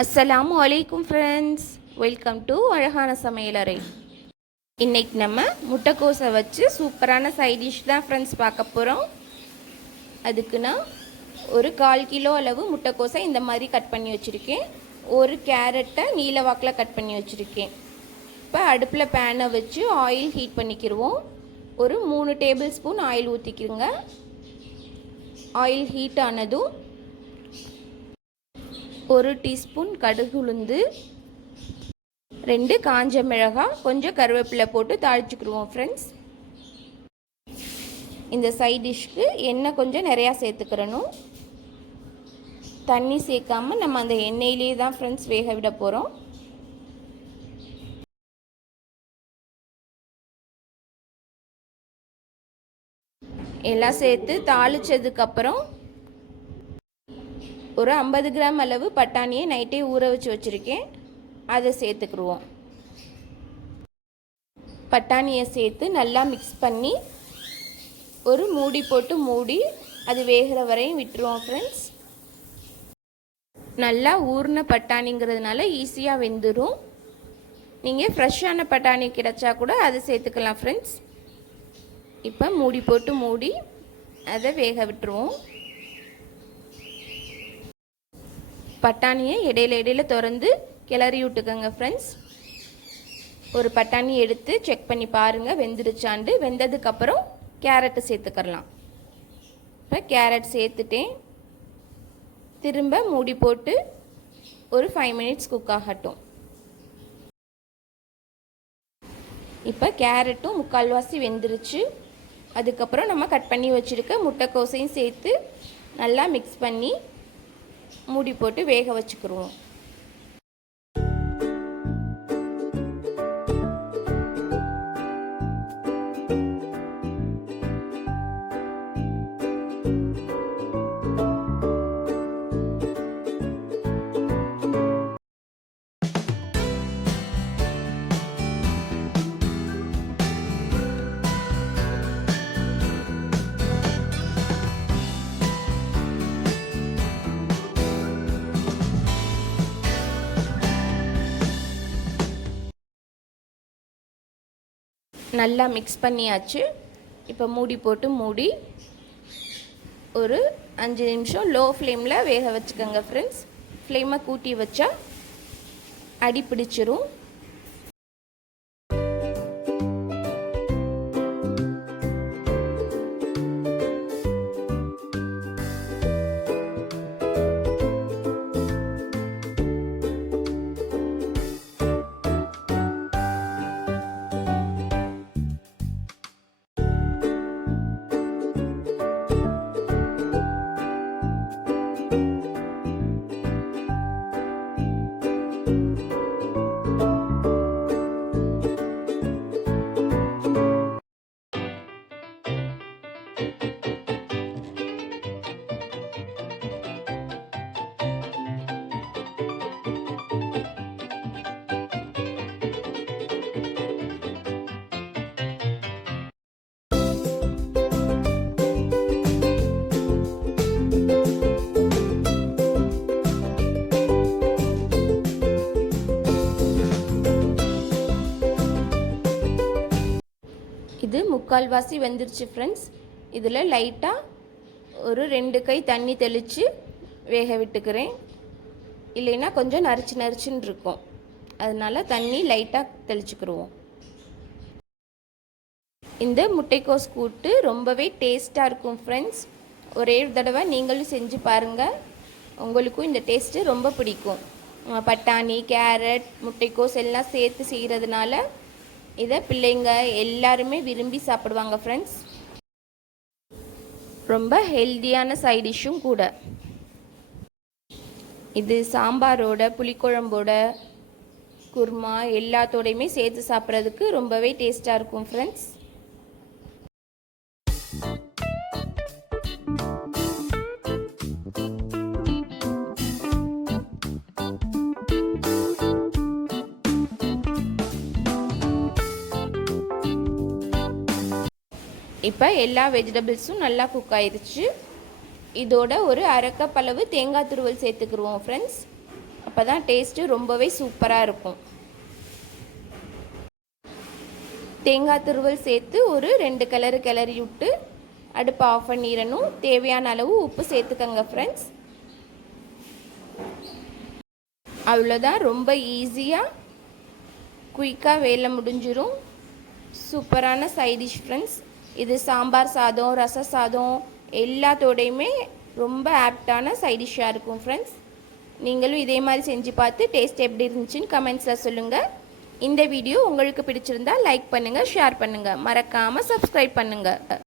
அஸ்ஸலாமு அலைக்கும் friends, welcome to அழகான சமையலறை. இன்றைக்கி நம்ம முட்டைக்கோஸை வச்சு சூப்பரான சைட் டிஷ் தான் ஃப்ரெண்ட்ஸ் பார்க்க போகிறோம். அதுக்கு நான் ஒரு 1/4 கிலோ அளவு முட்டைக்கோஸை இந்த மாதிரி கட் பண்ணி வச்சுருக்கேன். ஒரு கேரட்டை நீல வாக்கில் கட் பண்ணி வச்சுருக்கேன். இப்போ அடுப்பில் பேனை வச்சு ஆயில் ஹீட் பண்ணிக்கிடுவோம். ஒரு 3 டேபிள் ஸ்பூன் ஆயில் ஊற்றிக்கிடுங்க. ஆயில் ஹீட் ஆனதும் 1 டீஸ்பூன் கடுகு உளுந்து, 2 காஞ்ச மிளகாய், கொஞ்சம் கருவேப்பிலை போட்டு தாளிச்சுக்கிடுவோம் ஃப்ரெண்ட்ஸ். இந்த சைட் டிஷ்க்கு எண்ணெய் கொஞ்சம் நிறையா சேர்த்துக்கிறணும். தண்ணி சேர்க்காமல் நம்ம அந்த எண்ணெயிலே தான் ஃப்ரெண்ட்ஸ் வேக விட போகிறோம். எல்லாம் சேர்த்து தாளித்ததுக்கப்புறம் ஒரு 50 கிராம் அளவு பட்டாணியை நைட்டே ஊற வச்சு வச்சுருக்கேன். அதை சேர்த்துக்குருவோம். பட்டாணியை சேர்த்து நல்லா மிக்ஸ் பண்ணி ஒரு மூடி போட்டு மூடி அது வேகிற வரையும் விட்டுருவோம் ஃப்ரெண்ட்ஸ். நல்லா ஊறின பட்டாணிங்கிறதுனால ஈஸியாக வெந்துடும். நீங்கள் ஃப்ரெஷ்ஷான பட்டாணி கிடைச்சா கூட அதை சேர்த்துக்கலாம் ஃப்ரெண்ட்ஸ். இப்போ மூடி போட்டு மூடி அதை வேக விட்டுருவோம். பட்டாணியை இடையில திறந்து கிளறி விட்டுக்கோங்க ஃப்ரெண்ட்ஸ். ஒரு பட்டாணி எடுத்து செக் பண்ணி பாருங்கள் வெந்துடுச்சாண்டு. வெந்ததுக்கப்புறம் கேரட்டு சேர்த்துக்கலாம். இப்போ கேரட் சேர்த்துட்டேன். திரும்ப மூடி போட்டு ஒரு 5 மினிட்ஸ் குக் ஆகட்டும். இப்போ கேரட்டும் முக்கால்வாசி வெந்துருச்சு. அதுக்கப்புறம் நம்ம கட் பண்ணி வச்சுருக்க முட்டைக்கோசையும் சேர்த்து நல்லா மிக்ஸ் பண்ணி மூடி போட்டு வேக வச்சுக்கிடுவோம். நல்லா மிக்ஸ் பண்ணியாச்சு. இப்போ மூடி போட்டு மூடி ஒரு 5 நிமிஷம் லோ ஃப்ளேமில் வேக வச்சுக்கோங்க ஃப்ரெண்ட்ஸ். ஃப்ளேமை கூட்டி வச்சா அடி பிடிச்சிரும். இது முக்கால்வாசி வெந்துருச்சு ஃப்ரெண்ட்ஸ். இதில் லைட்டாக ஒரு 2 கை தண்ணி தெளித்து வேக விட்டுக்கிறேன். இல்லைன்னா கொஞ்சம் நரிச்சுன்னு இருக்கும். அதனால் தண்ணி லைட்டாக தெளிச்சுக்கிடுவோம். இந்த முட்டைக்கோஸ் கூட்டு ரொம்பவே டேஸ்ட்டாக இருக்கும் ஃப்ரெண்ட்ஸ். ஒரே தடவை நீங்களும் செஞ்சு பாருங்கள். உங்களுக்கும் இந்த டேஸ்ட்டு ரொம்ப பிடிக்கும். பட்டாணி, கேரட், முட்டைக்கோஸ் எல்லாம் சேர்த்து செய்கிறதுனால இதை பிள்ளைங்க எல்லாருமே விரும்பி சாப்பிடுவாங்க ஃப்ரெண்ட்ஸ். ரொம்ப ஹெல்தியான சைட் டிஷ்ஷும் கூட. இது சாம்பாரோட, புளிக்குழம்போட, குருமா எல்லாத்தோடையுமே சேர்த்து சாப்பிட்றதுக்கு ரொம்பவே டேஸ்ட்டாக இருக்கும் ஃப்ரெண்ட்ஸ். இப்போ எல்லா வெஜிடபிள்ஸும் நல்லா குக் ஆயிடுச்சு. இதோட ஒரு 1/2 கப் அளவு தேங்காய் துருவல் சேர்த்துக்குருவோம் ஃப்ரெண்ட்ஸ். அப்போ தான் டேஸ்ட்டு ரொம்பவே சூப்பராக இருக்கும். தேங்காய் துருவல் சேர்த்து ஒரு 2 கிளறி விட்டு அடுப்பை ஆஃப் பண்ணிடணும். தேவையான அளவு உப்பு சேர்த்துக்கங்க ஃப்ரெண்ட்ஸ். அவ்வளோதான், ரொம்ப ஈஸியாக குயிக்காக வேலை முடிஞ்சிடும். சூப்பரான சைட் டிஷ் ஃப்ரெண்ட்ஸ். இது சாம்பார் சாதம், ரச சாதம் எல்லாத்தோடையுமே ரொம்ப ஆப்டான சைட் டிஷ்ஷாக இருக்கும் ஃப்ரெண்ட்ஸ். நீங்களும் இதே மாதிரி செஞ்சு பார்த்து டேஸ்ட் எப்படி இருந்துச்சுன்னு கமெண்ட்ஸில் சொல்லுங்கள். இந்த வீடியோ உங்களுக்கு பிடிச்சிருந்தா லைக் பண்ணுங்கள், ஷேர் பண்ணுங்கள், மறக்காமல் சப்ஸ்கிரைப் பண்ணுங்கள்.